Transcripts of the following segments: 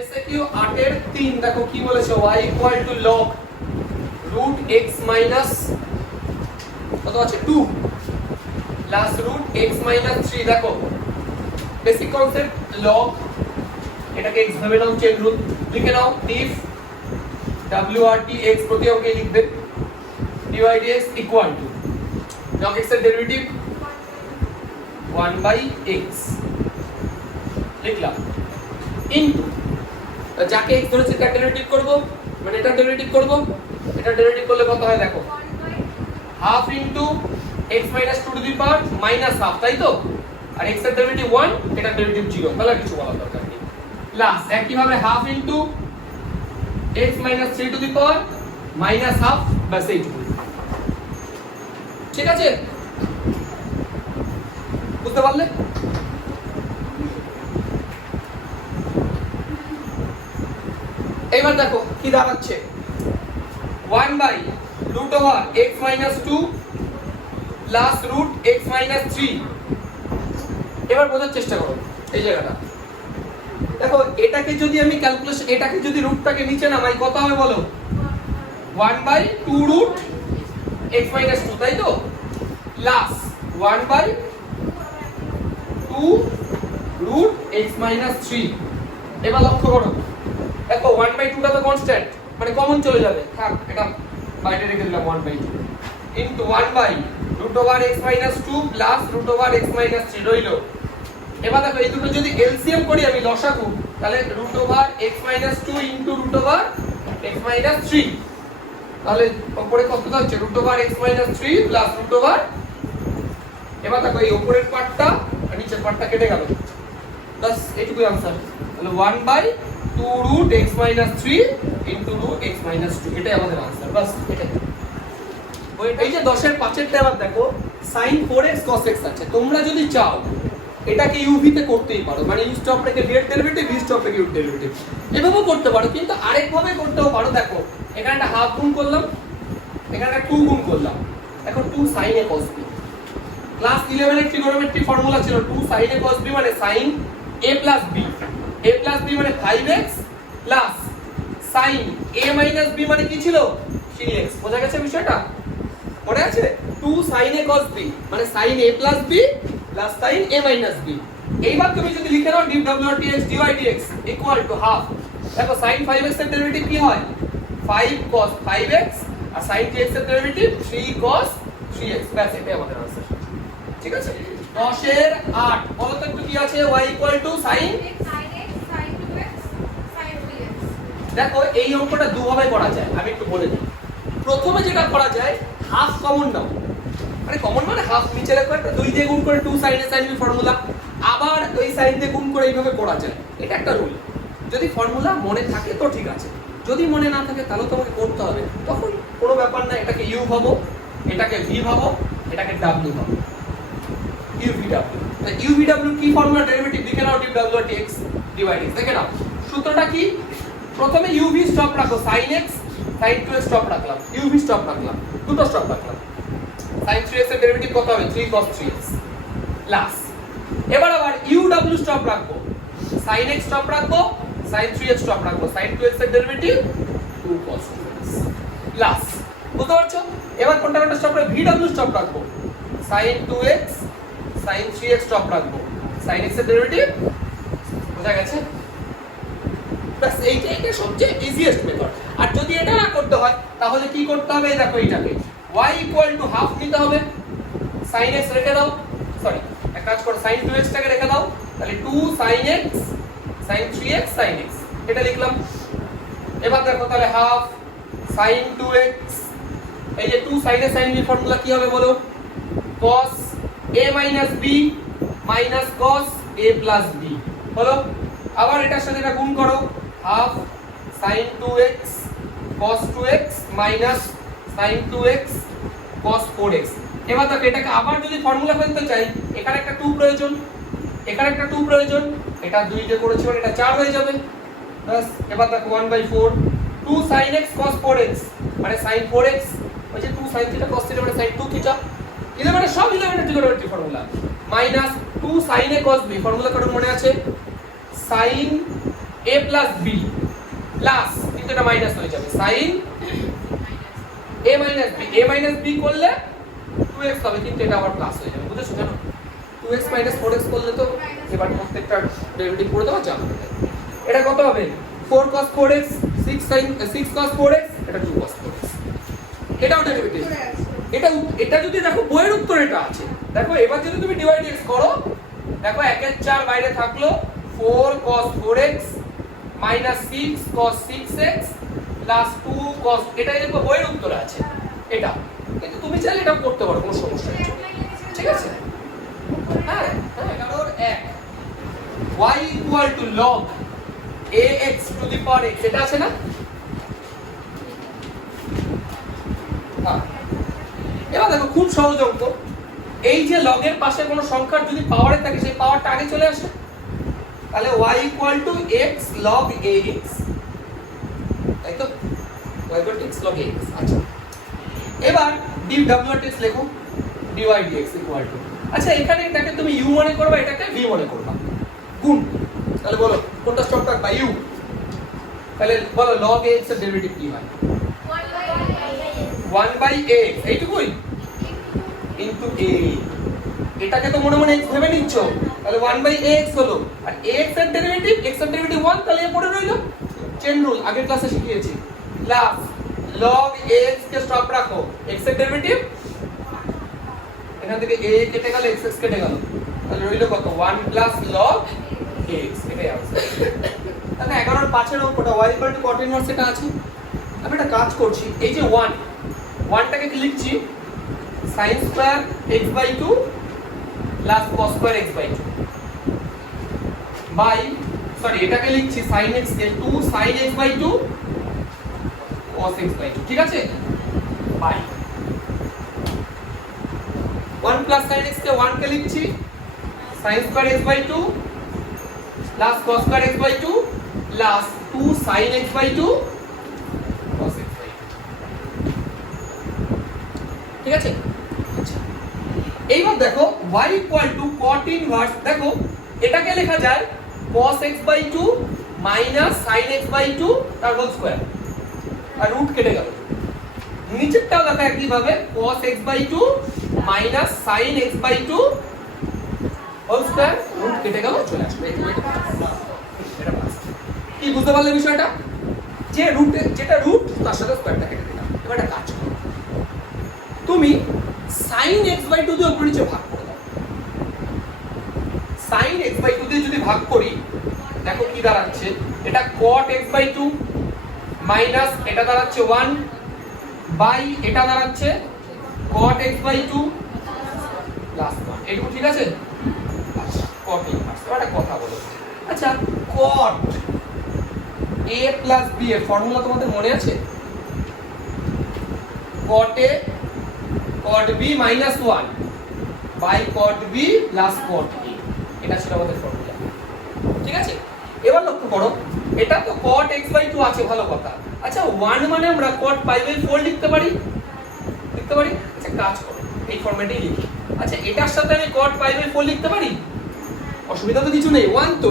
SAQ 8 এর 3 দেখো কি বলেছে y = log root x minus কত আছে 2 প্লাস root x minus 3 দেখো বেসিক কনসেপ্ট log এটাকে x ভাবে নাও চেন রুল লিখে নাও if wrt x প্রতি অঙ্কে লিখবে dy dx equal to log x এর ডেরিভেটিভ 1/x লিখলাম ইনটু যাকে x ধরেছে তার ডেরিভেটিভ করব মানে এটা ডেরিভেটিভ করব এটা ডেরিভেটিভ করলে কত হয় দেখো half into x minus 2 to the power minus half তাই তো আর x এর ডেরিভেটিভ 1 এটা ডেরিভেটিভ 0 তাহলে কিছু বলার দরকার নেই প্লাস একই ভাবে half into x minus 3 to the power minus half বাস এইটুকু ঠিক আছে বুঝতে পারলে এবার দেখো কি দাঁড়াচ্ছে 1/√x minus 2 plus √x minus 3 এবার বোঝার চেষ্টা করো এই জায়গাটা দেখো এটাকে যদি আমি ক্যালকুলেশন এটাকে যদি রুটটাকে নিচে নামাই কত হবে বলো 1/2√x minus 2 তাই তো প্লাস 1/2√x minus 3 এবার লক্ষ্য করো দেখো 1/2 টা তো কনস্ট্যান্ট মানে কমন চলে যাবে থাক এটা বাইরে রেখে দিলাম 1/2 into 1/√x minus 2 plus √x minus 3 রইলো এবার দেখো এই দুটো যদি এলসিএম করি আমি লসাগু তাহলে √x minus 2 into √x minus 3 তাহলে উপরে কত হচ্ছে √x minus 3 প্লাস √। এবার দেখো এই উপরের পার্টটা আর নিচের পার্টটা কেটে গেল বাস এটুকুই आंसर তাহলে 1/2√x minus 3 into √x minus 2 এটাই আমাদের आंसर বাস এটাই এই যে 10 এর 5 এরটা আবার দেখো sin 4x cos x আছে তোমরা যদি চাও এটাকে uv তে করতেই পারো মানে u স্টপ রেখে v এর ডেরিভেটিভ v স্টপ রেখে u এর ডেরিভেটিভ এভাবেও করতে পারো কিন্তু আরেক ভাবে করতেও পারো দেখো এখানে একটা হাফ গুণ করলাম এখানে একটা 2 গুণ করলাম এখন 2 sin a cos b class 11 এর ট্রিগোনোমেট্রি ফর্মুলা ছিল 2 sin a cos b মানে sin a plus b মানে 5x plus sin a minus b মানে কি ছিল 3x বোঝা গেছে বিষয়টা মনে আছে 2 sin a cos b মানে sin a plus b plus sin a minus b এইবার তুমি যদি লিখে নাও dwdx dy dx equal to half দেখো sin 5x এর ডেরিভেটিভ কি হয় 5 cos 5x আর sin 3x এর ডেরিভেটিভ 3 cos 3x ব্যাস এটাই আমাদের आंसर ঠিক আছে 10 এর 8 বলো তো একটু কি আছে y equal to sin x sin 2x sin 3x দেখো এই অঙ্কটা দুভাবে করা যায় আমি একটু বলে দিই প্রথমে যেটা করা যায় হাফ কমন নাও মানে কমন মানে হাফ নিচে লেখো একটা 2 দিয়ে গুণ করে 2 sin a sin b formula আবার ওই sin দিয়ে গুণ করে এইভাবে করা যায় এটা একটা রুল যদি ফর্মুলা মনে থাকে তো ঠিক আছে যদি মনে না থাকে তাহলে তোমাকে করতে হবে তখন কোনো ব্যাপার না এটাকে u ভাবো এটাকে v ভাবো এটাকে w ভাবো UVW কি ফর্মুলা ডেরিভেটিভ লিখে নাও dwdx dy dx দেখে নাও সূত্রটা কি প্রথমে uv স্টপ রাখো sin x sin 2x stop রাখলাম uv স্টপ রাখলাম দুটো স্টপ রাখলাম sin 3x এর ডেরিভেটিভ কত হবে 3 cos 3x প্লাস এবার আবার uw স্টপ রাখবো sin x স্টপ রাখবো sin 3x স্টপ রাখবো sin 2x এর ডেরিভেটিভ 2 cos 2x প্লাস বুঝতে পারছো এবার কোনটা কোনটা স্টপ রাখবো vw স্টপ রাখবো sin 2x sin 3x stop রাখবো sin x এর ডেরিভেটিভ বোঝা গেছে বাস এইটাই সবচেয়ে ইজিয়েস্ট মেথড আর যদি এটা না করতে হয় তাহলে কি করতে হবে দেখো এইটাকে y = হাফ নিতে হবে sin x রেখে দাও সরি এক কাজ করো sin 2x টাকে রেখে দাও তাহলে 2 sin x sin 3x sin x এটা লিখলাম এবার দেখো তাহলে হাফ sin 2x এই যে 2 sin a sin b formula কি হবে বলো cos a minus b minus cos a plus b হলো আবার এটার সাথে এটা গুণ করো half sin 2x cos 2x minus sin 2x cos 4x এবার দেখো এটাকে আবার যদি ফর্মুলা ফেলতে চাই এখানে একটা 2 প্রয়োজন এখানে একটা 2 প্রয়োজন এটা 2 দিয়ে করেছি মানে এটা 4 হয়ে যাবে বাস এবার দেখো 1/4 2 sin x cos 4x মানে sin 4x ওই যে 2 sin θ cos θ মানে sin 2 θ 11 সব 11 trigonometry formula minus 2 sin a cos b formula code মনে আছে sin a plus b plus, কিন্তু এটা মাইনাস হয়ে যাবে, sin a minus b, a minus b করলে 2x হবে, কিন্তু এটা আবার প্লাস হয়ে যাবে, বুঝেছো কেন? 2x মাইনাস 4x করলে তো এবার প্রত্যেকটা ডেরিভেটিভ করে দেওয়া যাবে। এটা কত হবে? 4 cos 4x, 6 cos 4x, এটা 2 cos 4x, এটাও ডেরিভেটিভ। এটা যদি দেখো বইয়ের উত্তর এটা আছে, দেখো এবার যদি তুমি ডিভাইড x করো, দেখো 1 এর 4 বাইরে থাকলো, 4 cos 4x minus 6 cos 6x plus 2 cos, এটা দেখো বইয়ের উত্তরে আছে এটা, কিন্তু তুমি চাইলে এটা করতে পারো, কোনো সমস্যা নেই, ঠিক আছে? হ্যাঁ হ্যাঁ, কারণ 1 y equal to log ax to the power x, এটা আছে না? হ্যাঁ, এবার দেখো খুব সহজ অঙ্ক, এই যে লগের পাশে কোনো সংখ্যার যদি পাওয়ারে থাকে, সেই পাওয়ারটা আগে চলে আসে, তাহলে y equal to x log ax, তাই তো? y equal to x log ax। আচ্ছা, এবার dw/dx লেখো, dy dx equal to, আচ্ছা এখানে এটাকে তুমি u মনে করবা, এটাকে v মনে করবা, গুণ, তাহলে বলো কোনটা স্টপ থাকবে? u, তাহলে বলো log ax এর ডেরিভেটিভ কি হয়? 1/x, এইটুকুই ইনটু a, এটাকে তো মনে মনে x ভেবে নিচ্ছ, তাহলে 1/x হলো, আর x এর ডেরিভেটিভ, x এর ডেরিভেটিভ 1, তাহলে এ পড়ে রইলো চেন রুল, আগের ক্লাসে শিখিয়েছি, প্লাস log x কে স্টপ রাখো, x এর ডেরিভেটিভ, এখান থেকে a কেটে গেল, x কেটে গেল, তাহলে রইলো কত? 1 প্লাস log x, এটাই आंसर। তাহলে 11 এর 5 এর অঙ্কটা y equal to cot inverse এটা আছে। আমি একটা কাজ করছি, এই যে 1 টাকে কি লিখছি? sin square x/2 plus cos square x/2 by, sorry এটাকে লিখছি sin x কে 2 sin x/2 cos x/2, ঠিক আছে? বাই 1 প্লাস sin x কে 1 কে লিখছি sin square x/2 plus cos square x/2 plus 2 sin x/2 cos x/2, ঠিক আছে? আচ্ছা, এইবার দেখো y equal to cot inverse, দেখো এটাকে লেখা যায় cos x/2 minus sin x/2 তার হোল স্কয়ার, আর রুট কেটে গেল, নিচেরটাও দেখো একই ভাবে cos x/2 minus sin x/2 whole square, root কেটে গেল, চলে আসবে, এটা পাস। কি বুঝতে পারলে বিষয়টা? যে রুট, যেটা রুট তার সাথে স্কয়ারটা কেটে দিলাম। এবার একটা কাজ করো, তুমি sin x/2 দিয়ে উপরে নিচে ভাগ করে দাও, sin x/2 দিয়ে যদি ভাগ করি, দেখো কি দাঁড়াচ্ছে, এটা cot x/2 মাইনাস এটা দাঁড়াচ্ছে 1 বাই এটা দাঁড়াচ্ছে cot x/2 প্লাস 1, এইটুকু ঠিক আছে? আচ্ছা, cot inverse, একটা কথা বলো, আচ্ছা cot a প্লাস b এর ফর্মুলা তোমাদের মনে আছে? cot a cot b minus 1 by cot b plus cot a, এটা ছিল আমাদের ফর্মুলা, ঠিক আছে? এবার লক্ষ্য করো, এটা তো cot x/2 আছে, ভালো কথা, আচ্ছা 1 মানে আমরা cot π/4 লিখতে পারি, আচ্ছা কাজ করো এই ফরম্যাটেই লিখি, আচ্ছা এটার সাথে আমি cot π/4 লিখতে পারি, অসুবিধা তো কিছু নেই, 1 তো,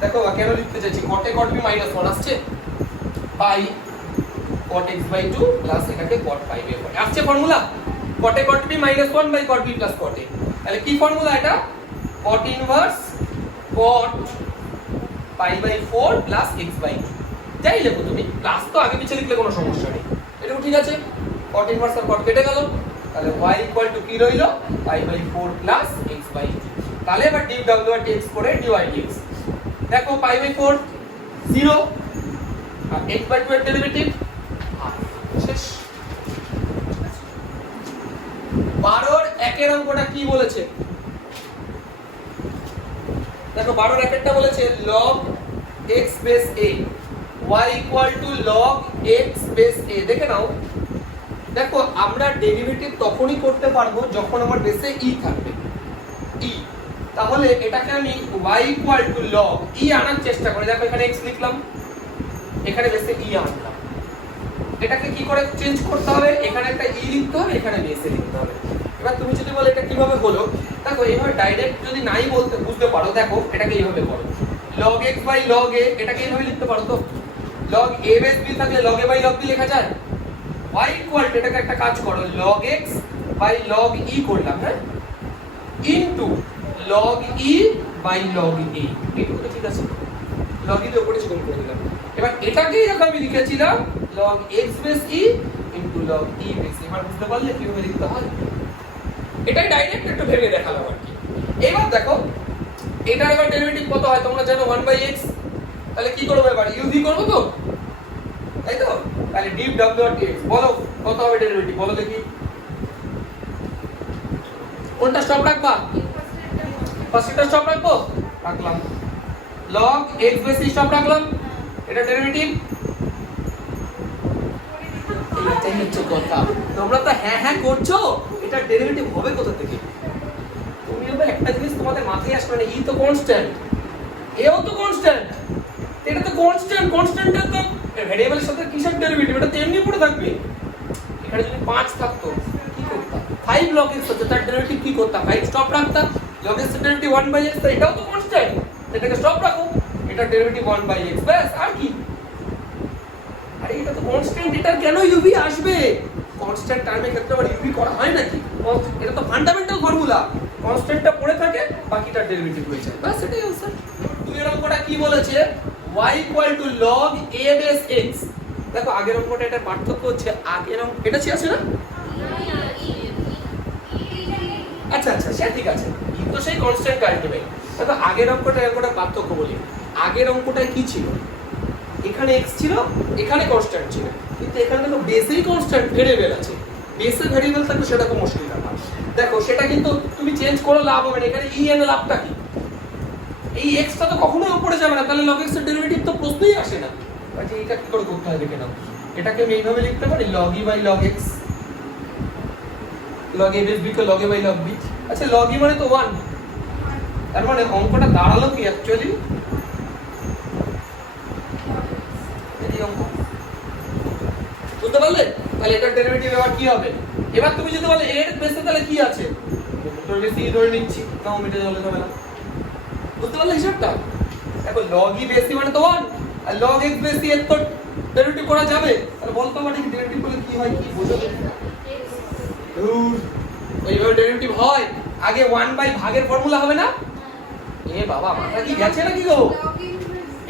দেখো কেন লিখতে চাইছি, cot a cot b minus 1 আসছে বাই cot x/2 প্লাস এটাকে cot π/4 আসছে formula, cot a cot b minus 1 by cot b plus cot a, তাহলে কি ফর্মুলা এটা? cot inverse cot π/4 plus x/2, যাই লেখো তুমি, প্লাস তো আগে পিছে লিখলে কোনো সমস্যা নেই, এটাও ঠিক আছে, cot inverse আর cot কেটে গেল, তাহলে y equal to কি রইলো? π/4 plus x/2, তাহলে এবার dw/dx করে dy dx, দেখো π/4 0 আর x/2 এর ডেরিভেটিভ শেষ। 12 এর 1 এর অঙ্কটা কি বলেছে? দেখো 12 এর 1 এরটা বলেছে log x base a, y equal to log x base a, দেখে নাও, দেখো আমরা ডেরিভেটিভ তখনই করতে পারবো যখন আমার বেসে e থাকবে, e, তাহলে এটাকে আমি y equal to log e আনার চেষ্টা করি, দেখো এখানে x লিখলাম, এখানে বেসে e আনলাম, এটাকে কি করে চেঞ্জ করতে হবে, এখানে একটা e লিখতে হবে, এখানে বেসে লিখতে হবে। এবার তুমি যদি বলো এটা কিভাবে হলো, দেখো এইভাবে ডাইরেক্ট যদি নাই বলতে বুঝতে পারো, দেখো এটাকে এইভাবে করো, log x by log a, এটাকে এইভাবে লিখতে পারো তো, log a বেস b থাকলে log a by log b লেখা যায়। y ইকুয়াল টু, এটাকে একটা কাজ করো, log x by log e করলাম, হ্যাঁ, into log e by log a, এইটুকু তো ঠিক আছে, log e তে উপরে চিহ্ন করে দিলাম। এবার এটাকেই যখন আমি লিখেছিলাম log x base e into log e base, এবার বুঝতে পারলে কিভাবে লিখতে হয়? এটাই ডাইরেক্ট একটু ভেবে দেখালাম আর কি। এবার দেখো এটার এবার ডেরিভেটিভ কত হয় তোমরা জানো, 1/x, তাহলে কি করব এবার, u v করব তো, তাই তো, তাহলে dw আর dx, বলো কত হবে ডেরিভেটিভ, বলো দেখি। কোনটা স্টপ রাখবা, ফার্স্টটা স্টপ রাখবো, রাখলাম, log x base e stop রাখলাম, এটা ডেরিভেটিভ। এইটাই হচ্ছে কথা, তোমরা তো হ্যাঁ হ্যাঁ করছো, এটা ডেরিভেটিভ হবে কোথা থেকে? তুমি হবে একটা জিনিস তোমাদের মাথায় আসবে না, ই তো কনস্ট্যান্ট, এও তো কনস্ট্যান্ট, এটা তো কনস্ট্যান্ট, কনস্ট্যান্টের তো ভেরিয়েবলের সাথে কিসের ডেরিভেটিভ, এটা তো এমনি পড়ে থাকবে। এখানে যদি 5 থাকতো কি করতাম, 5 log x হতো, তার ডেরিভেটিভ কি করতাম, 5 স্টপ রাখতাম, log x এর ডেরিভেটিভ 1/x, তো এটাও তো কনস্ট্যান্ট, এটাকে স্টপ রাখো, এটা ডেরিভেটিভ 1/x, ব্যাস, আর কি। আরে এটা তো কনস্ট্যান্ট, এটার কেন ইউভি আসবে? কনস্ট্যান্ট টার্মের ক্ষেত্রে আবার ইউভি করা হয় নাকি? এটা তো ফান্ডামেন্টাল ফর্মুলা, কনস্ট্যান্টটা পড়ে থাকে, বাকিটা ডেরিভেটিভ হয়ে যায়, ব্যাস এটাই आंसर। তুমি এর অঙ্কটা কি বলেছে, y = log a base x, দেখো আগের অঙ্কটা এটা পার্থক্য হচ্ছে, আগের অঙ্ক এটা ছিল না, আচ্ছা আচ্ছা সে ঠিক আছে, ই তো সেই কনস্ট্যান্ট আলটিমেট। দেখো আগের অঙ্কটা এর একটা পার্থক্য বলি, আগের অঙ্কটায় কি ছিল, এখানে x ছিল, এখানে কনস্ট্যান্ট ছিল, কিন্তু এখানে দেখো বেসেই কনস্ট্যান্ট ভেরিয়েবল আছে, বেসে ভেরিয়েবল থাকলে সেটা তো মুশকিল ব্যাপার। দেখো সেটা কিন্তু তুমি চেঞ্জ করে লাভ হবে না, এখানে ই এর লাভটা কি, এই x টা তো কখনোই উপরে যাবে না, তাহলে log x এর ডেরিভেটিভ তো প্রশ্নই আসে না। আচ্ছা এটা কি করে করতে হয় দেখে নাও, এটাকে আমি এইভাবে লিখতে পারি, log e by log x, log a base b কে log a by log b, আচ্ছা log e মানে তো 1, তার মানে অঙ্কটা দাঁড়ালো কি অ্যাকচুয়ালি, এই অঙ্ক বুঝতে পারলে? তাহলে এটার ডেরিভেটিভ এবার কি হবে, এবার তুমি যদি বলে এর বেসে তাহলে কি আছে, তোর বেসে ই ধরে নিচ্ছি, নাও মিটে যাবে তবে না, বুঝতে পারলে হিসাবটা? দেখো log e বেস e মানে তো 1, আর log x বেস e এর তো ডেরিভেটিভ করা যাবে, তাহলে বলতো মানে কি ডেরিভেটিভ করলে কি হয়, কি বোঝো? ওইভাবে ডেরিভেটিভ হয়, আগে 1 বাই ভাগের ফর্মুলা হবে না, এ বাবা মাথা কি গেছে নাকি গো?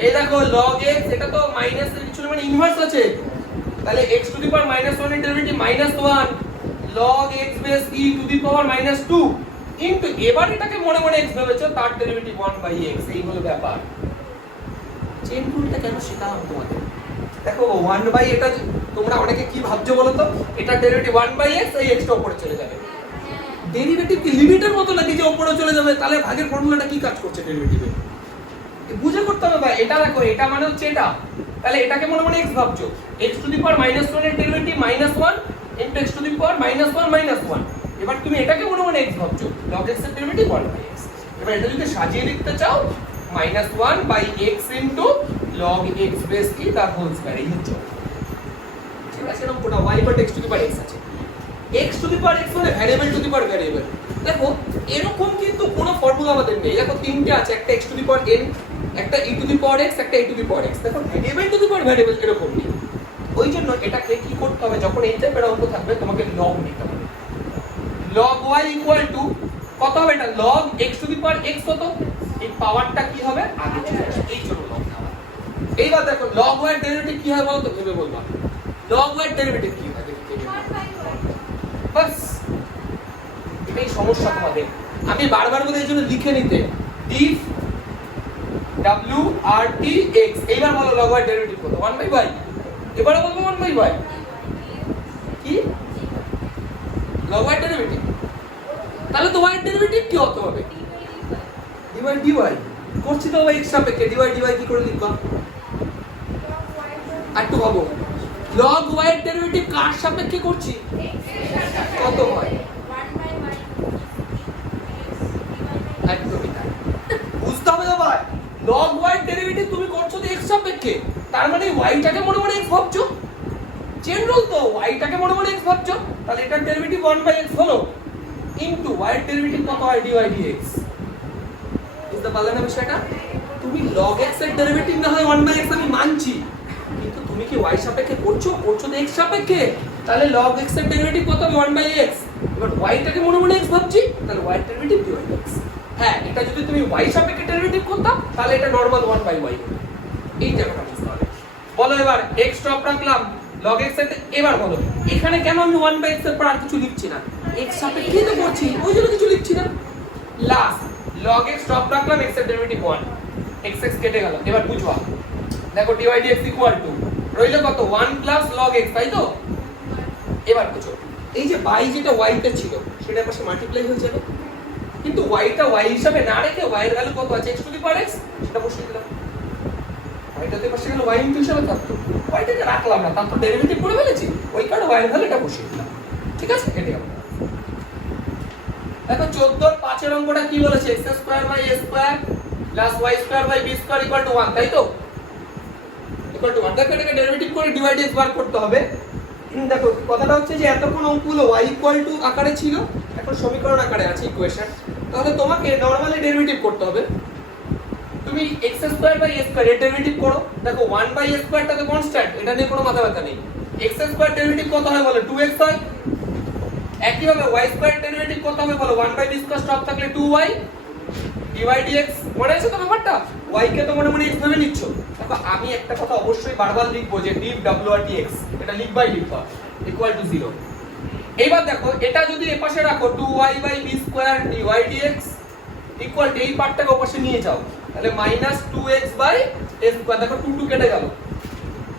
এই দেখো log x, এটা তো মাইনাস এর কিছু মানে ইনভার্স আছে, তাহলে x টু দি পাওয়ার -1 এর derivative -1 log x base e to the power -2 into, এবার এটাকে মনে মনে x ভেবেছো, তার ডেরিভেটিভ 1/x, এই হলো ব্যাপার। চেইন রুলটা কেন শেখালাম তোমাদের? দেখো 1 এটা তোমরা অনেকে কি ভাবছো বলো তো, এটা ডেরিভেটিভ 1/x, এই x টা উপরে চলে যাবে, ডেরিভেটিভ কি লিমিটের মতো নাকি যে উপরে চলে যাবে? তাহলে ভাগের ফর্মুলাটা কি কাজ করছে ডেরিভেটিভে, বুঝে করতে হবে ভাই। এটা দেখো এটা মানে হচ্ছে এটা, তাহলে এটাকে মনে মনে x ভাবছো, x টু দি পাওয়ার -1 এর derivative -1 into x to the power -1 এবার তুমি এটাকে মনে মনে x ভাবছো, log x এর ডেরিভেটিভ 1/x। এবার এটা যদি সাজিয়ে লিখতে চাও -1/x into log x base e তার হোল স্কয়ার, এই হচ্ছে, ঠিক আছে? এরকম কোটা y but x to the power x আছে, x to the power x মানে variable two the power variable. দেখো এরকম কিন্তু কোনো ফর্মুলা আমাদের নেই, দেখো তিনটে আছে, একটা x to the power n, একটা e to the power x, একটা a two the power x, দেখো variable two the power variable এরকম নেই। ওই জন্য এটাকে কি করতে হবে, যখন এই টাইপের অঙ্ক থাকবে তোমাকে log নিতে হবে, log y ইকুয়াল টু কত হবে, এটা log x to the power x কত, এই পাওয়ারটা কি হবে আগে চলে আসবে, এই জন্য log নেওয়া। এইবার দেখো log y এর ডেরিভেটিভ কি হয় বলো তো, ভেবে বলবা log y এর ডেরিভেটিভ কি হয়, বাস এটাই সমস্যা তোমাদের। আমি বারবার বলে এই জন্য লিখে নিতে, if w r t x, এইবার বলো log y ডেরিভেটিভ কত, 1/y, এবারে বলবো 1/y, কি log y ডেরিভেটিভ, তাহলে তো y ডেরিভেটিভ কি হতে হবে, dy dy করছি তো x সাপেক্ষে, dy dy কি করে লিখবা, একটু ভাবো, log y এর ডেরিভেটিভ কার সাপেক্ষে করছি, কত হয়, বুঝতে হবে ভাই, log y এর ডেরিভেটিভ তুমি করছো তো x সাপেক্ষে, তার মানে y টাকে মনে মনে x ভাবছো, চেন রুল তো, y টাকে মনে মনে x ভাবছো, তাহলে এটার ডেরিভেটিভ 1/x হলো, ইনটু y এর ডেরিভেটিভ কত হয় dy dx। বুঝতে পারলে না বিষয়টা? তুমি log x এর ডেরিভেটিভ না হয় 1/x আমি মানছি, কিন্তু তুমি কি y সাপেক্ষে করছো তো x সাপেক্ষে, তাহলে log x এর ডেরিভেটিভ কত হবে 1/x। এবার y টাকে মনে মনে x ভাবছি, তাহলে y এর ডেরিভেটিভ dy/x। হ্যাঁ, এটা যদি তুমি y সাপেক্ষে ডেরিভেটিভ করতা তাহলে এটা নরমাল 1/y। এই জায়গাটা বুঝতে হবে। বলো এবার x স্টপ রাখলাম log x এর, এবার বলো এখানে কেন আমি 1/x এর পর আর কিছু লিখছি না, x সাপেক্ষেই তো করছি, ওই জন্য কিছু লিখছি না। লাস্ট log x স্টপ রাখলাম, x এর ডেরিভেটিভ 1, x কেটে গেল। এবার বুঝবা, দেখো dy dx ইকুয়াল টু রইল কত 1 প্লাস log x, তাই তো? এবার বুঝো, এই যে y যেটা y তে ছিল সেটা পাশে মাল্টিপ্লাই হয়ে যাবে, কিন্তু y টা y হিসাবে না রেখে y এর ভ্যালু কত আছে x to the power x, সেটা বসিয়ে দিলাম। y টাতে পাশে গেল y ইনটু হিসাবে থাকতো, y টাকে রাখলাম না, তারপর ডেরিভেটিভ করে ফেলেছি, ওই কারণে y এর ভ্যালুটা বসিয়ে দিলাম। ঠিক আছে, কেটে গেল। দেখো 14 এর 5 এর অঙ্কটা কি বলেছে, x square by a square plus y square by b square equal to 1, তাই তো? Equal to 1। দেখো এটাকে ডেরিভেটিভ করে dy dx বার করতে হবে। দেখো কথাটা হচ্ছে যে এতক্ষণ অঙ্কগুলো y ইকুয়াল টু আকারে ছিল, এখন সমীকরণ আকারে আছে ইকুয়েশন, তাহলে তোমাকে নরমালি ডেরিভেটিভ করতে হবে। তুমি x square by a square এর ডেরিভেটিভ করো। দেখো 1 বাই a স্কয়ারটা তো কনস্ট্যান্ট, এটা নিয়ে কোনো মাথা ব্যথা নেই। x স্কয়ার ডেরিভেটিভ কত হয় বলো, 2x হয়। একইভাবে y স্কয়ার ডেরিভেটিভ কত হবে বলো, 1 বাই b স্কয়ার স্টপ থাকলে 2y dy dx। মনে আছে তো ব্যাপারটা, y কে তো মনে মনে x ভেবে নিচ্ছ। দেখো আমি একটা কথা অবশ্যই বারবার লিখবো যে df w dx, এটা লিখবাই লিখবা ইকুয়াল টু 0। এবার দেখো এটা যদি এই পাশে রাখো 2y by b square dy dx equal to এই পার্টটাকে ওই পাশে নিয়ে যাও, তাহলে minus 2x by a square. দেখো 2 2 কেটে গেল,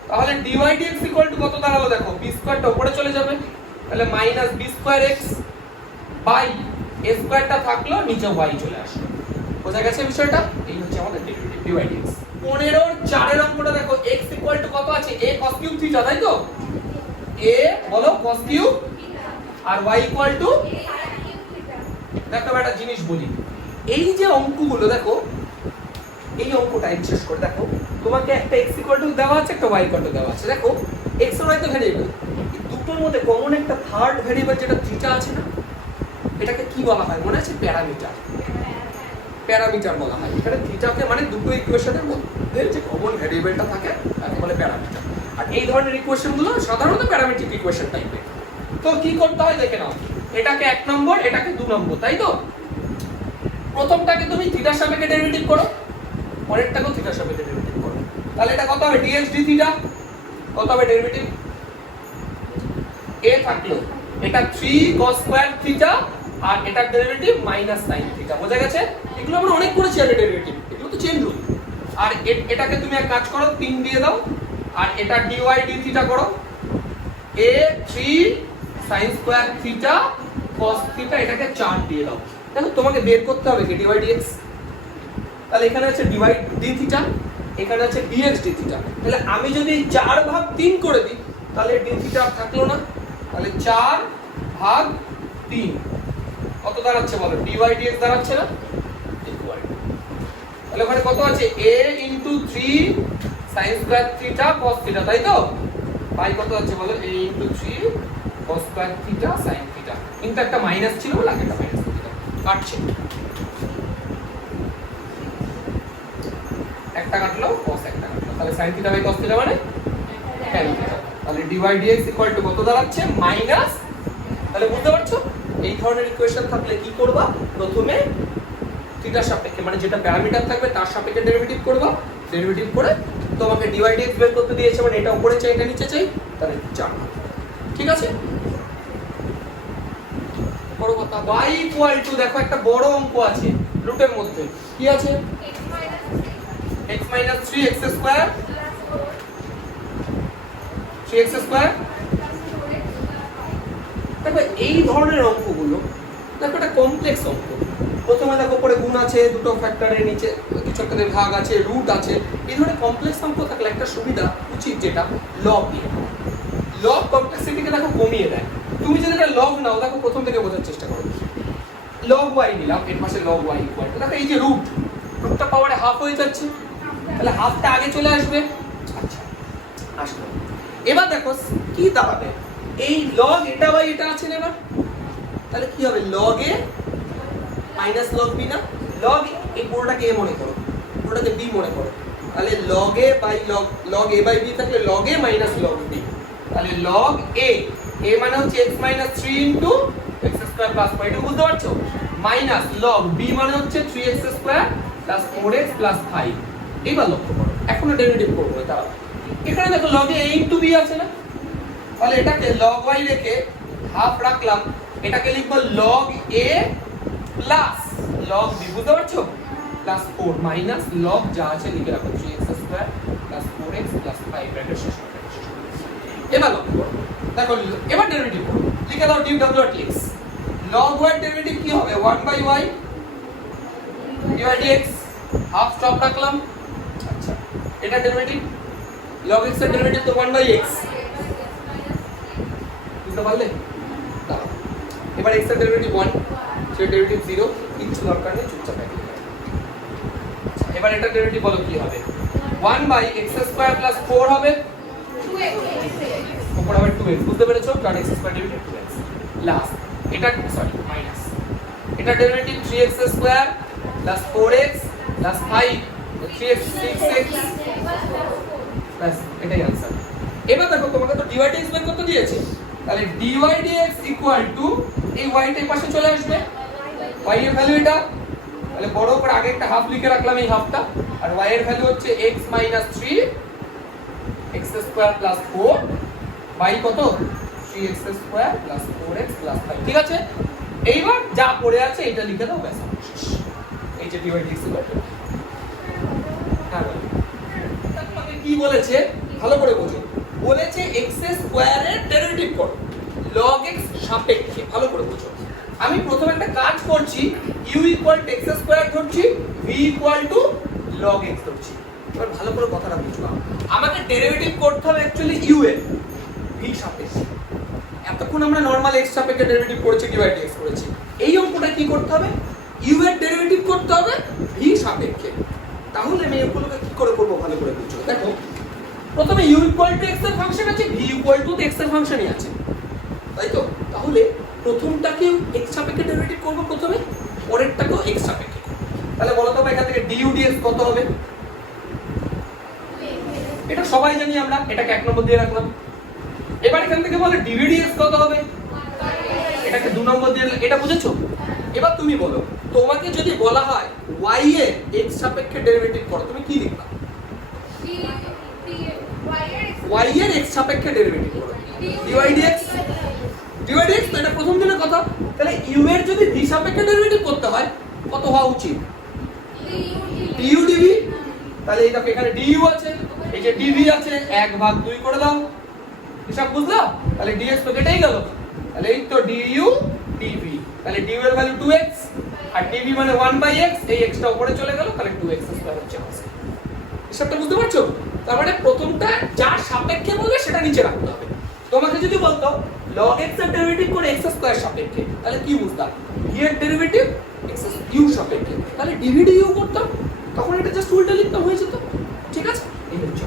তাহলে dy dx ইকুয়াল টু কত দাঁড়ালো, দেখো b স্কয়ারটা উপরে চলে যাবে, তাহলে minus b square x by a স্কয়ারটা থাকলো, নিচে y চলে আসলো। বোঝা গেছে বিষয়টা? এই হচ্ছে আমাদের ডেরিভেটিভ dy dx। 15 এর 4 এর অঙ্কটা দেখো, x ইকুয়াল টু কত আছে, a cos কিউব থিটা, তাই তো? a বলো cos কিউব আর y ইকুয়াল টু, দেখো একটা জিনিস বলি, এই যে অঙ্কগুলো দেখো, এই অঙ্কটা বিশেষ করে দেখো, তোমাকে একটা x ইকুয়াল টু দেওয়া আছে, একটা y ইকুয়াল টু দেওয়া আছে। দেখো x আর y তো ভেরিয়েবল, দুটোর মধ্যে কমন একটা থার্ড ভেরিয়েবল যেটা থিটা আছে না, এটাকে কি বলা হয় মনে আছে, প্যারামিটার। প্যারামিটার বলা হয় এখানে থিটাকে, মানে দুটো ইকুয়েশনের মধ্যে যে কমন ভেরিয়েবলটা থাকে তাকে বলে প্যারামিটার। আর এই ধরনের ইকুয়েশনগুলো সাধারণত প্যারামেট্রিক ইকুয়েশন টাইপের। তো কি করতে হয় দেখে নাও, এটাকে 1 নম্বর, এটাকে 2 নম্বর, তাই তো? প্রথমটাকে তুমি থিটার সাপেক্ষে ডেরিভেটিভ করো, পরেরটাকেও থিটার সাপেক্ষে ডেরিভেটিভ করো, তাহলে এটা কত হবে, dx d থিটা কত হবে ডেরিভেটিভ, a থাকলো, এটা 3 cos স্কয়ার থিটা আর এটার ডেরিভেটিভ মাইনাস sin থিটা। বোঝা গেছে? এগুলো আমরা অনেক করেছি আগে ডেরিভেটিভ, এগুলো তো চেন রুল। আর এটাকে তুমি এক কাজ করো, 3 দিয়ে দাও, আর এটা dy d থিটা করো, a 3 sin square theta cos theta, এটাকে 4 দিয়ে দাও। দেখো তোমাকে বের করতে হবে কি dy dx, তাহলে এখানে আছে dy d থিটা, এখানে আছে dx d থিটা। তাহলে আমি যদি 4 ভাগ 3 করে দিই তাহলে d থিটা আর থাকলো না, তাহলে 4 ভাগ 3 কত দাঁড়াচ্ছে বলো, dy dx দাঁড়াচ্ছে না, ইকুয়াল। তাহলে ওখানে কত আছে, a into 3 sin square theta cos theta, তাই তো? বাই কত আছে বলো, a into 3 cos square theta sin theta. কিন্তু একটা মাইনাস ছিল, লাগে একটা মাইনাস থিটা কাটছে, একটা কাটলো cos, একটা কাটলো, তাহলে sin theta by cos theta মানে tan থিটা। তাহলে dy dx ইকুয়াল টু কত দাঁড়াচ্ছে, মাইনাস। তাহলে বুঝতে পারছো, এই ধরনের ইকুয়েশন থাকলে কি করবা, প্রথমে থিটার সাপেক্ষে, মানে যেটা প্যারামিটার থাকবে তার সাপেক্ষে ডেরিভেটিভ করবা, ডেরিভেটিভ করে তোমাকে dy dx বের করতে দিয়েছে, মানে এটা উপরে চাই এটা নিচে চাই, তাহলে 4। ঠিক আছে, বড় কথা y ইকুয়াল টু, দেখো একটা বড় অঙ্ক আছে রুটের মধ্যে, কি আছে, x minus 3x square 3x square. দেখো এই ধরনের অঙ্কগুলো, দেখো এটা কমপ্লেক্স অঙ্ক, প্রথমে দেখো পরে গুণ আছে, দুটো ফ্যাক্টরের নিচে কিছু একটা ভাগ আছে, রুট আছে। এই ধরনের কমপ্লেক্স অঙ্ক থাকলে একটা সুবিধা উচিত যেটা লগ নিয়ে, লগ কমপ্লেক্সিটিকে দেখো কমিয়ে দেয়। তুমি যদি এটা লগ নাও, দেখো প্রথম থেকে বোঝার চেষ্টা করো, লগ y নিলাম, এর পাশে লগ y ইকুয়াল টু, দেখো এই যে রুটটা পাওয়ারে হাফ হয়ে যাচ্ছে, তাহলে হাফটা আগে চলে আসবে। আচ্ছা আসলো, এবার দেখো কি দাঁড়াবে, এই লগ এটা বাই এটা আছে না, এবার তাহলে কি হবে, log a minus log b না, লগ এই পুরোটাকে a মনে করো, পুরোটাকে b মনে করো, তাহলে log a by log a by b থাকলে log a minus log b, তাহলে log a মানে হচ্ছে x minus 3 into x square plus 5, এটা বুঝতে পারছো, মাইনাস log b মানে হচ্ছে 3x square plus 4x plus 5। এইবার লক্ষ্য করো, এখনো ডেরিভেটিভ করব না, তাহলে এখানে দেখো log a ইনটু b আছে না, তাহলে এটাকে log y রেখে হাফ রাখলাম, এটাকে লিখবো log a plus log b, বুঝতে পারছো, প্লাস 4 মাইনাস log যা আছে লিখে রাখো 3x square plus 4x plus 5 bracket শেষ করে। এবার লক্ষ্য করো, দেখো এবার ডেরিভেটিভ করো, লিখে দাও dw/dx, log y এর ডেরিভেটিভ কি হবে 1/y dy dx, half stop রাখলাম। আচ্ছা এটা ডেরিভেটিভ, log x এর ডেরিভেটিভ তো 1/x, বুঝতে পারলে? দাঁড়াও, এবার x এর ডেরিভেটিভ 1, সেটা ডেরিভেটিভ 0, কিচ্ছু দরকার নেই, চুপচাপ রাখো। এবার এটা ডেরিভেটিভ বলো কি হবে, 1/x স্কয়ার প্লাস 4 হবে 2x, উপর হবে 2x, বুঝতে পেরেছো, কারণ x square derivative 2x plus এটা সরি মাইনাস এটা derivative 3x square plus 4x plus 5, 3x 6x plus এটাই आंसर। এবার দেখো তোমাকে তো dy dx বের করতে দিয়েছে, তাহলে dy dx ইকুয়াল টু এই y টা এই পাশে চলে আসবে, y এর ভ্যালু এটা, তাহলে বড় করে আগে একটা হাফ লিখে রাখলাম এই হাফটা, আর y এর ভ্যালু হচ্ছে x 3 x square plus 4 y কত 3x square plus 4x plus 5, ঠিক আছে। এইবার যা পড়ে আছে এটা লিখে দাও, ব্যাস এই যে dy dx ইকুয়াল টু, হ্যাঁ বলো তোমাকে কি বলেছে ভালো করে বোঝো, বলেছে x স্কয়ারের ডেরিভেটিভ করো log x সাপেক্ষে, ভালো করে বোঝো। আমি প্রথমে একটা কাজ করছি, u equal to x square ধরছি, v equal to log x ধরছি। এবার ভালো করে কথাটা বুঝো, আমাকে ডেরিভেটিভ করতে হবে অ্যাকচুয়ালি u এর v সাপেক্ষে। এতক্ষণ আমরা নরমাল x সাপেক্ষে ডেরিভেটিভ করেছি, dy dx করেছি, এই অঙ্কটা কি করতে হবে, u এর ডেরিভেটিভ করতে হবে v সাপেক্ষে। তাহলে আমি এগুলোকে কি করে করব ভালো করে বুঝো। দেখো প্রথমে u ইকুয়াল টু x এর ফাংশন আছে, v ইকুয়াল টু x এর ফাংশনই আছে, তাই তো। তাহলে প্রথমটাকে x সাপেক্ষে ডেরিভেটিভ করব প্রথমে, পরেরটাকেও x সাপেক্ষে। তাহলে বলো তো এখান থেকে du dx কত হবে, এটা সবাই জানি আমরা, এটাকে 1 নম্বর দিয়ে রাখলাম। এবার এখান থেকে বলে dv dx কত হবে, এটাকে 2 নম্বর দিয়ে, এটা বুঝেছো। এবার তুমি বলো, তোমাকে যদি বলা হয় y এর x সাপেক্ষে ডেরিভেটিভ করো, তুমি কি লিখবা, y এর x সাপেক্ষে ডেরিভেটিভ করো dy dx, dy dx তো এটা প্রথম দিনের কথা। তাহলে u এর যদি v সাপেক্ষে ডেরিভেটিভ করতে হয় কত হওয়া উচিত, du dv, তাহলে এই দেখো এখানে du আছে, এই যে dv আছে, 1/2 করে দাও, হিসাব বুঝলা। তাহলে ds তো কেটেই গেল, তাহলে এই তো du dv, তাহলে du এর ভ্যালু 2x আর dv মানে 1/x, এই x টা উপরে চলে গেল, তাহলে 2x স্কয়ার হচ্ছে आंसर। হিসাবটা বুঝতে পারছো? তার মানে প্রথমটা যার সাপেক্ষে বলবে সেটা নিচে রাখতে হবে। তোমাকে যদি বলতো log x এর ডেরিভেটিভ করে x স্কয়ার সাপেক্ষে, তাহলে কি বুঝতাম, v এর ডেরিভেটিভ x u সাপেক্ষে, তাহলে dv du করতাম, তখন এটা জাস্ট উল্টা লিখতাম, হয়ে যেত, ঠিক আছে। এই হচ্ছে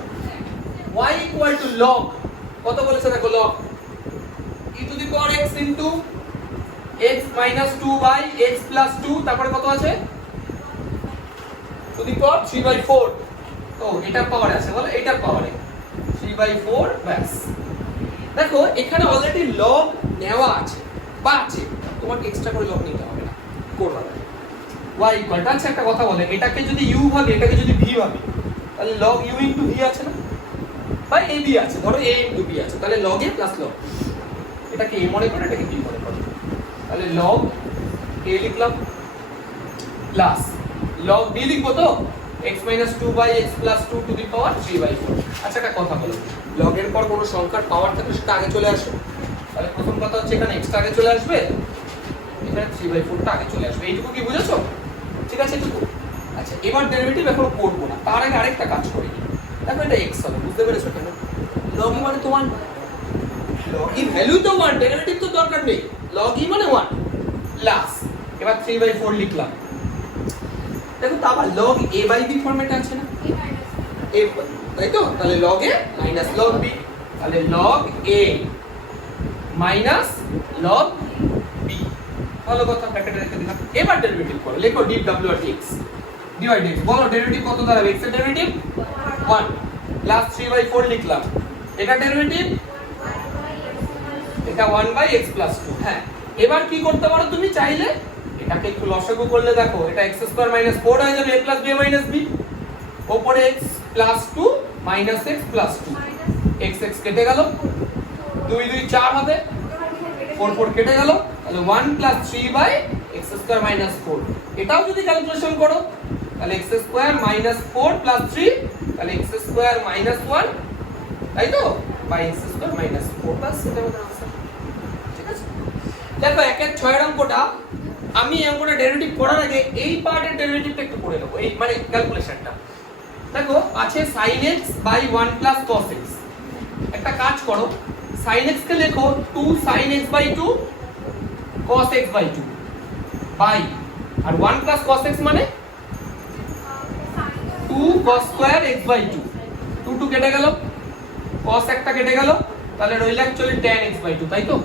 y ইকুয়াল টু log কত বলেছে দেখো, log e to the power x into x minus 2 by x plus 2, তারপরে কত আছে টু দি পাওয়ার 3/4, তো এটার পাওয়ার আছে, বলো এটার পাওয়ারে 3/4, ব্যাস। দেখো এখানে অলরেডি log নেওয়া আছে বা আছে, তোমাকে এক্সট্রা করে log নিতে হবে না, করবা না। y ইকুয়াল টু, আচ্ছা একটা কথা বলে, এটাকে যদি u ভাবে, এটাকে যদি v ভাবে, তাহলে log u ইনটু v আছে না, বা a b আছে, ধরো a ইনটু b আছে, তাহলে log a প্লাস log, এটাকে a মনে করো, এটাকে b মনে করো, তাহলে log a লিখলাম প্লাস log b লিখবো তো x 2 by x plus 2 to the power 3/4। আচ্ছা একটা কথা বলো, log এর পর কোনো সংখ্যার পাওয়ার থাকলে সেটা আগে চলে আসে, তাহলে প্রথম কথা হচ্ছে এখানে x টা আগে চলে আসবে, এখানে 3/4 টা আগে চলে আসবে, এইটুকু কি বুঝেছো, ঠিক আছে এটুকু। আচ্ছা এবার ডেরিভেটিভ এখন করব না, তার আগে আরেকটা কাজ করি, দেখো এটা x হবে, বুঝতে পেরেছো কেন, log e মানে তো 1, log e ভ্যালু তো 1, ডেরিভেটিভ তো দরকার নেই, log e মানে 1 প্লাস, এবার 3/4 লিখলাম। দেখো তো আবার log a বাই b ফরম্যাটে আছে না, a তাই তো, তাহলে log a minus log b, তাহলে log a minus log b, ভালো কথা, ব্র্যাকেটে রেখে দিলাম। এবার ডেরিভেটিভ করো, লেখো dw dx, ডিভাইড x বলো ডেরিভেটিভ কত দাঁড়াবে x এর ডেরিভেটিভ 1 প্লাস 3/4 লিখলাম এটা ডেরিভেটিভ এটা 1/x + 2 হ্যাঁ এবার কি করতে পারো তুমি চাইলে এটাকে একটু লসাগু করলে দেখো এটা x² - 4 হয়ে যাবে a + b - b উপরে x + 2 - x + 2 x x কেটে গেল 2 2 4 হবে 4 4 কেটে গেল তাহলে 1 + 3/x² - 4 এটাও যদি ক্যালকুলেশন করো তাহলে x² - 4 + 3 তাহলে x² - 1 তাই তো বাই x² - 4 বাস এটা আমাদের आंसर ঠিক আছে দেখো 1 এর 6 এর অঙ্কটা আমি এই অঙ্কটা ডেরিভেটিভ করার আগে এই পার্টের ডেরিভেটিভটা একটু করে নেব এই মানে ক্যালকুলেশনটা দেখো আছে sin x / 1 + cos x একটা কাজ করো sin x কে লেখো 2 sin x / 2 cos x / 2 by আর 1 + cos x মানে 2 cos square x / 2 2 2 কেটে গেল cos একটা কেটে গেল তাহলে রইল অ্যাকচুয়ালি tan x / 2 তাই তো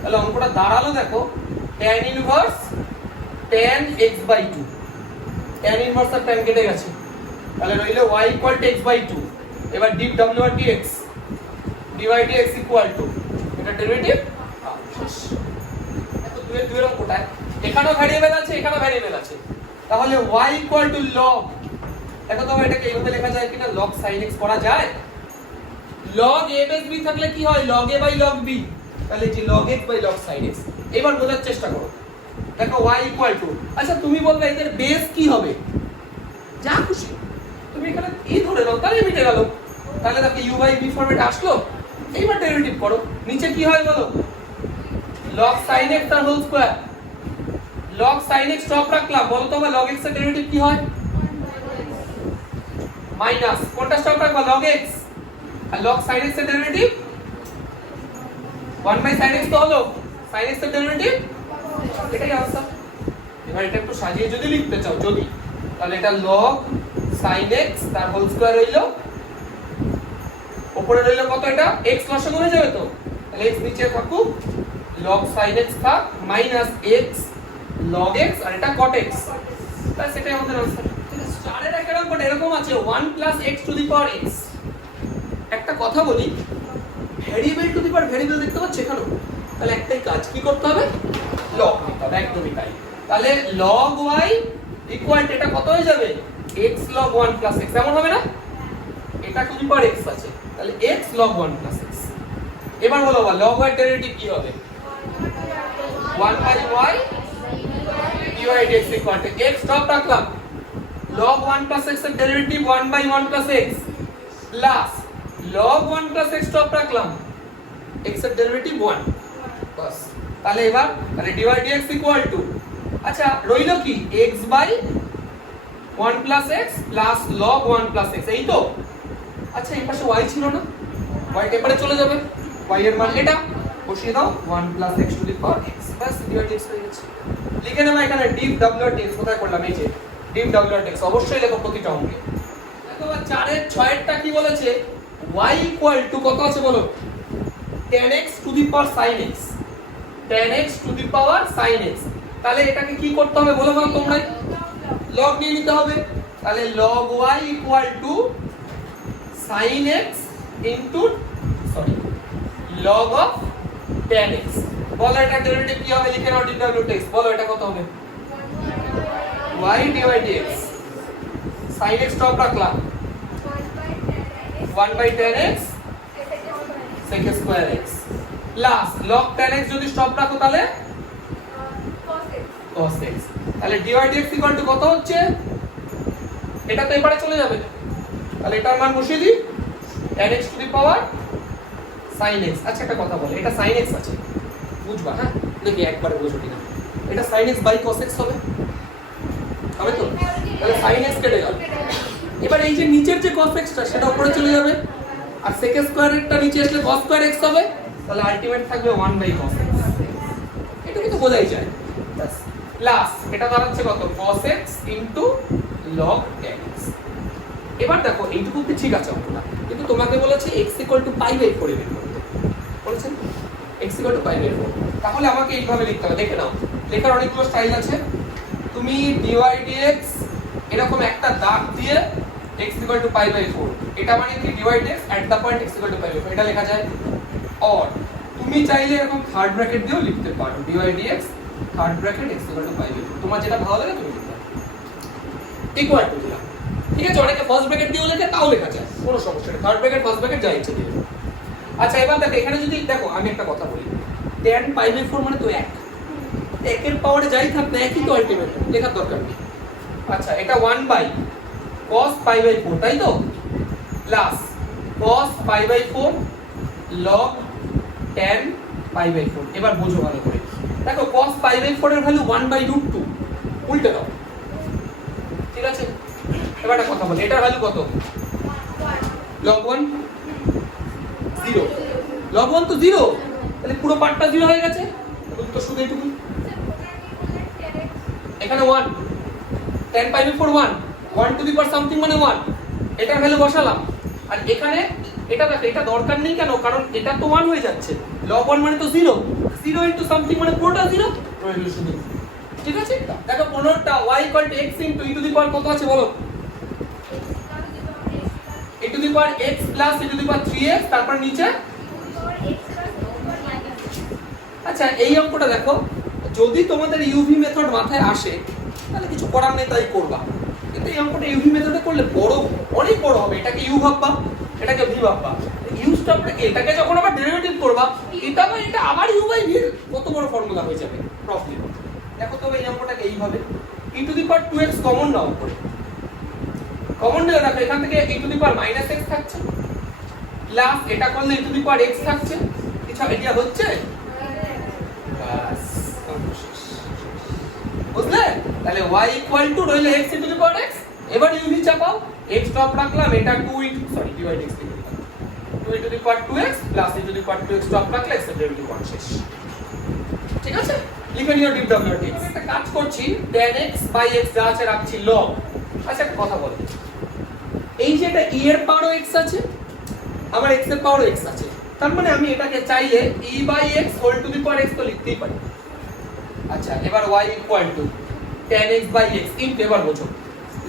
তাহলে অঙ্কটা দাঁড়ালো দেখো tan inverse tan x / 2 tan inverse আর tan কেটে গেছে তাহলে রইল y = x / 2 এবার dw dx dy dx = এটা ডেরিভেটিভ শেষ এত দুয়ের অঙ্কটা এখানেও ভ্যারিয়েবল আছে এখানেও ভ্যারিয়েবল আছে তাহলে y = log দেখো তো এটাকে এইভাবে লেখা যায় কিনা log sin x করা যায় log a + b থাকলে কি হয় log a / log b তাহলে যে log x / log sin x এবার বোঝার চেষ্টা করো দেখো y = আচ্ছা তুমি বলবে এদের বেস কি হবে যা খুশি তুমি এখানে a ধরে নাও তাহলে মিটে গেল তাহলে দেখো u/b ফরম্যাট আসলো এইবার ডেরিভেটিভ করো নিচে কি হয় বলো log sin x তার whole square log sin x stop রাখলাম বলো তো log x এর ডেরিভেটিভ কি হয় মাইনাস কোনটা স্টপ রাখবা log x আর log sin x এর ডেরিভেটিভ 1/sin x তো হলো sin x এর ডেরিভেটিভ এটাই आंसर এবার এটা একটু সাজিয়ে যদি লিখতে চাও যদি তাহলে এটা log sin x তার হোল স্কয়ার হইলো উপরে রইলো কত এটা x লসাগু হয়ে যাবে তো তাহলে x নিচে থাকুক log sin x থাক মাইনাস x log x আর এটা cot x তাহলে সেটাই আমাদের आंसर ঠিক আছে 4 এর একের অঙ্কটা এরকম আছে 1 + x to the power x একটা কথা বলি variable two the power variable দেখতে পাচ্ছ এখানে তাহলে একটাই কাজ কি করতে হবে log নিতে হবে একদমই তাই তাহলে log y = এটা কত হয়ে যাবে x log 1 + x এমন হবে না এটা টু দি পাওয়ার x আছে তাহলে x log 1 + x এবার বলো log y ডেরিভেটিভ কি হবে 1/y dy dx = x stop রাখলাম log 1 + x এর derivative 1/1 + x plus log 1 + x stop রাখলাম x এর ডেরিভেটিভ 1 বাস তাহলে এবার তাহলে dy dx = আচ্ছা রইলো কি x/1 + x plus log 1 + x এই তো আচ্ছা এই পাশে y ছিল না y টেপারে চলে যাবে y এর মান এটা বসিয়ে দাও 1 + x to the power x bus dy dx হয়ে গেছে লিখে নাও এখানে dw dx কোথায় করলাম এই যে dw dx অবশ্যই লেখো প্রতিটা অঙ্কে দেখো 4 এর 6 এরটা কি বলেছে y = কত আছে বলো tan x to the power sin x tan x to the power sin x তাহলে এটাকে কি করতে হবে বলো বাবা তোমরা log নিয়ে নিতে হবে তাহলে log y = sin x log of tan x বলো এটা ডেরিভেটিভ কি হবে লিখে নাও dw dx বলো এটা কত হবে y dy dx sin x stop রাখলাম 1/tan x sec² x plus log tan x যদি স্টপ রাখো তাহলে cos x তাহলে dy dx = কত হচ্ছে এটা তো এবারে চলে যাবে তাহলে এটার মান বসিয়ে দিই tan x to the power sin x আচ্ছা একটা কথা বলে এটা sin x আছে বুঝবা হ্যাঁ দেখি একবারে বুঝো কিনা এটা sin x / cos x হবে হবে তো তাহলে sin x কেটে গেল এবার এই যে নিচের যে cos x টা সেটা উপরে চলে যাবে আর sec² এরটা নিচে আসলে cos² x হবে তাহলে আলটিমেট থাকবে 1/cos x এটা কিন্তু বোঝাই যায় বাস প্লাস এটা দাঁড়াচ্ছে কত cos x log tan x এবার দেখো এইটুকু তো ঠিক আছে অঙ্কটা কিন্তু তোমাকে বলেছে x = π/4 বের করতে বলেছেন x = π/4 তাহলে আমাকে এইভাবে লিখতে হবে দেখে নাও লেখার অনেকগুলো স্টাইল আছে তুমি dy dx এরকম একটা দাগ দিয়ে x equal to pi by 4, এটা মানে কি divide x at the point x equal to pi by 4, এটা লেখা যায়। और তুমি চাইলে এরকম থার্ড ব্র্যাকেট দিয়েও লিখতে পারো, divide dx third bracket x equal to pi by 4, তোমার যেটা ভালো লাগে তুমি লিখতে পারো। ইকুয়াল টু দিলাম, ঠিক আছে। অনেকে ফার্স্ট ব্র্যাকেট দিয়েও লেখে, তাও লেখা যায়, কোনো সমস্যা নেই। থার্ড ব্র্যাকেট ফার্স্ট ব্র্যাকেট যা ইচ্ছে দিয়ে। আচ্ছা এবার দেখো এখানে যদি দেখো আমি একটা কথা বলি, tan pi by 4 মানে তো 1, একের পাওয়ারে যাই থাক না একই তো আলটিমেট, লেখার দরকার নেই। আচ্ছা এটা 1 বাই cos pi by 4 তাই তো, plus cos pi by 4 log tan pi by 4। এবার বোঝো ভালো করে, দেখো cos pi by 4 এর ভ্যালু 1 বাই √2, উল্টে দাও, ঠিক আছে। এবার একটা কথা বলি, এটার ভ্যালু কত? log 1 0, log 1 তো 0, তাহলে পুরো পার্টটা 0 হয়ে গেছে, তো শুধু এইটুকু। এখানে 1, tan pi by 4 1 two the power something মানে 1, এটার ভ্যালু বসালাম। আর এখানে এটা দেখো, এটা দরকার নেই কেন, কারণ এটা তো 1 হয়ে যাচ্ছে, log 1 মানে তো 0, 0 ইনটু সামথিং মানে পুরোটা 0 রইল শুধু, ঠিক আছে। দেখো 15টা y equal to x into e to the power কত আছে বলো, e to the power x plus e to the power 3x, তারপর নিচে। আচ্ছা এই অঙ্কটা দেখো, যদি তোমাদের ইউভি মেথড মাথায় আসে তাহলে কিছু করার নেই, তাই করবা। কিন্তু এই অঙ্কটা ইউভি মেথডে করলে বড়, অনেক বড় হবে। এটাকে ইউ ভাববা, এটাকে ভি ভাববা, ইউ স্টপটাকে এটাকে যখন আবার ডেরিভেটিভ করবা, এটা আবার ইউ বাই ভি, কত বড় ফর্মুলা হয়ে যাবে প্রবলেম। দেখো তবে এই অঙ্কটাকে এইভাবে e to the power 2x common নাও করে, কমন নিলে দেখো এখান থেকে e to the power -x থাকছে, প্লাস এটা করলে e to the power x থাকছে, কিছু আইডিয়া হচ্ছে? বাস বুঝলে? তাহলে y ইকুয়াল টু রইলে x into the power x, এবার u ভি চাপাও, x ড্রপ রাখলাম, এটা 2 ইনটু সরি ডিভাইড x লিখে দিলাম, 2 into the power 2x plus into the power 2x drop রাখলে x এর ডেরিভেটিভ 1 শেষ, ঠিক আছে। লিখে নিও ডিপ ডব্লিউটি। একটা কাজ করছি, tan x বাই x যা আছে রাখছি log। আচ্ছা একটা কথা বল, এই যে এটা e এর পাওয়ারও x আছে, আবার x এর পাওয়ারও x আছে, তার মানে আমি এটাকে চাইলে e by x whole to the power x তো লিখতেই পারি। আচ্ছা এবার y equal to tan x by x into, এবার বোঝো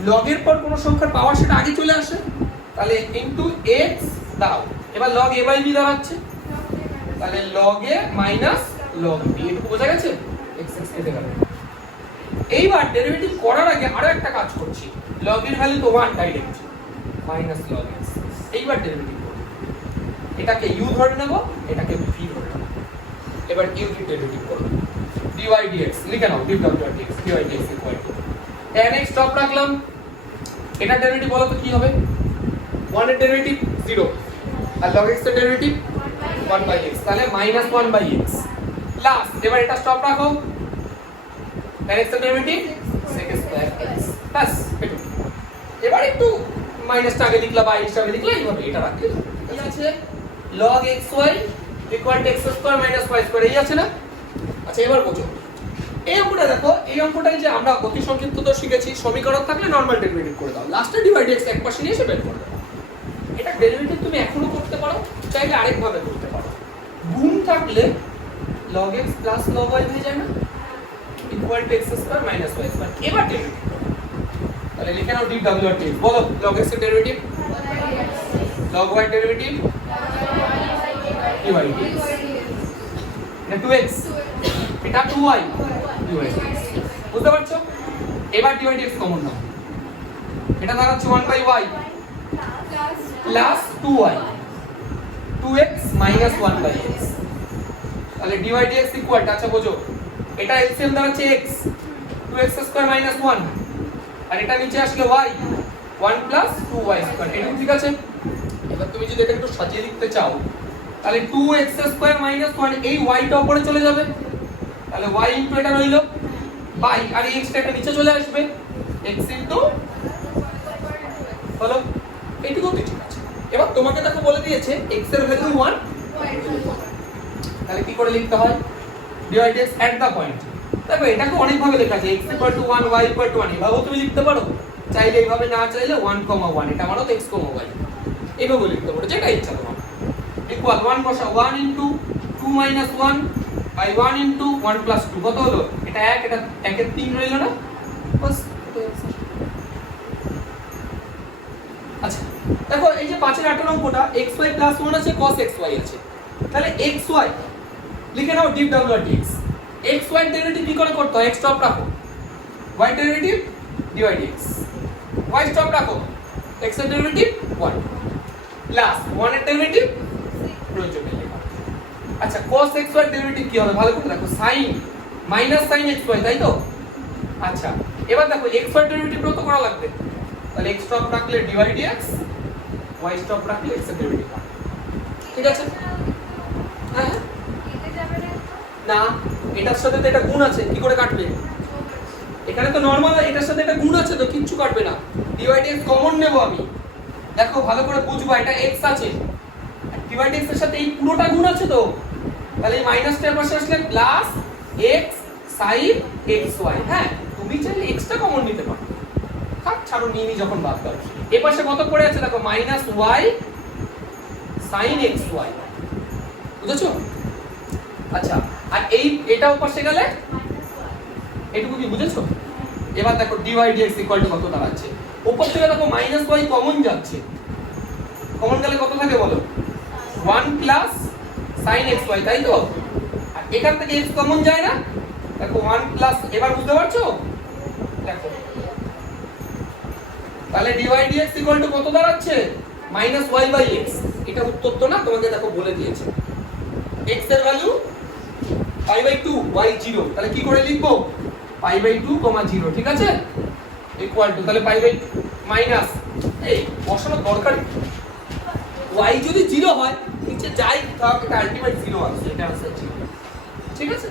log এর পর কোন সংখ্যার পাওয়ার সেটা আগে চলে আসে, তাহলে ইনটু x দাও, এবার log a বাই b দাঁড়াচ্ছে, তাহলে log a minus log b, এটা বোঝা গেছে? x x কেটে গেল। এইবার ডেরিভেটিভ করার আগে আরো একটা কাজ করছি, log এর ভ্যালু তো 1 ডাইরেক্ট, মাইনাস log x। এইবার ডেরিভেটিভ করব, এটাকে u ধরে নেব, এটাকে v ধরে নেব, এবার u এর ডেরিভেটিভ করব, dy dx লিখে নাও, dy dx equal to tan x drop রাখলাম, এটা ডেরিভেটিভ বলো তো কি হবে? 1 এর ডেরিভেটিভ 0 আর log x এর ডেরিভেটিভ 1 বাই x, তাহলে মাইনাস 1 বাই x প্লাস, এবার এটা স্টপ রাখো, tan x এর derivative sec square x plus এটা। এবার একটু মাইনাসটা আগে লিখলা বা x আগে লিখলা, এইভাবে এটা রাখলে কি আছে, log xy equal to x square minus y square, এই আছে না? আচ্ছা এবার বোঝো এই অঙ্কটা দেখো, এই অঙ্কটাই যে আমরা অতি সংক্ষিপ্ত তো শিখেছি, সমীকরণ থাকলে নরমাল ডেরিভেটিভ করে দাও, লাস্টে ডিভাইড x এক পাশে নিয়ে এসে বের করে দাও। এটা ডেরিভেটিভ তুমি এখনো করতে পারো, চাইলে আরেক ভাবে করতে পারো, গুণ থাকলে log x plus log y হয়ে যায় না, equal to x square minus y square. এবার ডেরিভেটিভ তাহলে লিখে নাও dw dx, বলো log x এর ডেরিভেটিভ, log y এর ডেরিভেটিভ dy dx, এটা 2x, এটা 2y dy dx, বুঝতে পারছো? এবার dy dx কমন নাও, এটা দাঁড়াচ্ছে 1 by y plus 2y, 2x minus 1 by x, তাহলে dy dx ইকুয়াল টু, আচ্ছা বোঝো এটা এলসিএম দাঁড়াচ্ছে x, 2x স্কয়ার মাইনাস 1, আর এটা নিচে আসলে y, 1 প্লাস 2y স্কয়ার, এটা ঠিক আছে। এবার তুমি যদি এটা একটু সাজিয়ে লিখতে চাও, তাহলে 2x স্কয়ার মাইনাস 1, এই y টা উপরে চলে যাবে, তাহলে y ইনটু এটা রইলো বাই, আর এই x টা এটা নিচে চলে আসবে, x ইনটু, হলো এইটুকু ঠিক আছে। এবার তোমাকে দেখো বলে দিয়েছে x এর ভ্যালু 1, তাহলে কি করে লিখতে হয়, dy dx at the point। দেখো এটাকে অনেক ভাবে লেখা যায়, x equal to 1 y equal to 1, এভাবেও তুমি লিখতে পারো, চাইলে এইভাবে না চাইলে 1, 1, এটা মানে তো x, y, এইভাবে লিখতে পারো, যেটা ইচ্ছা তোমার। ইকুয়াল 1 বসা, 1 into 2 minus 1 by 1 into 1 plus 2, কত হলো? এটা 1, এটা 1 এর 3 রইল না, বাস দেখো এই যে 5 এর 8 অঙ্কটা xy + 1 আছে cos xy আছে, তাহলে xy লিখে নাও ডিপ ডাউন dx। xy এর ডেরিভেটিভ কি করে করতে হয়? x স্টপ রাখো, y derivative dy dx, y stop রাখো, x এর ডেরিভেটিভ 1 প্লাস 1 এর ডেরিভেটিভ প্রয়োজনে লেখা। আচ্ছা cos xy এর ডেরিভেটিভ কি হবে ভালো করে দেখো, sin sin xy, তাই তো? আচ্ছা এবার দেখো xy এর ডেরিভেটিভ তো করা লাগবে, তাহলে x স্টপ রাখলে dy dx, y স্টপ রাখলে x এর ডেরিভেটিভ। ঠিক আছে? হ্যাঁ না, এটার সাথে তো এটা গুণ আছে, কি করে কাটবে? এখানে তো নরমাল, এটার সাথে এটা গুণ আছে তো কিচ্ছু কাটবে না, dy dx কমন নেব আমি। দেখো ভালো করে বুঝবা, এটা x আছে, dy dx এর সাথে এই পুরোটা গুণ আছে তো, তাহলে এই মাইনাসটা এর পাশে আসলে প্লাস x sin xy। হ্যাঁ তুমি চাইলে x টা কমন নিতে পারো, থাক ছাড়ো, নিয়ে নি যখন বাদ দাও। এই পাশে কত পড়ে আছে দেখো, -y sin xy, বুঝেছো? আচ্ছা আর এটাও পাশে গেলে এটুকু কি বুঝেছো? এবার দেখো dy dx কত দাঁড়াচ্ছে, উপর থেকে দেখো -y কমন যাচ্ছে, কমন গেলে কত থাকে বলো? 1 প্লাস sin xy, তাই তো? আর এখান থেকে x কমন যায় না, দেখো 1 প্লাস, এবার বুঝতে পারছো? দেখো তাহলে dy dx কত দাঁড়াচ্ছে? -y/x। এটা উত্তর তো না, তোমাকে দেখো বলে দিয়েছে x এর ভ্যালু π/2, y 0, তাহলে কি করে লিখবো? π/2, 0, ঠিক আছে? ইকুয়াল টু, তাহলে π/, মাইনাস, এই বসানোর দরকার, y যদি 0 হয় নিচে যাই তাহলে এটা আলটিমেট 0 আসছে, এটা আনসার 0। ঠিক আছে?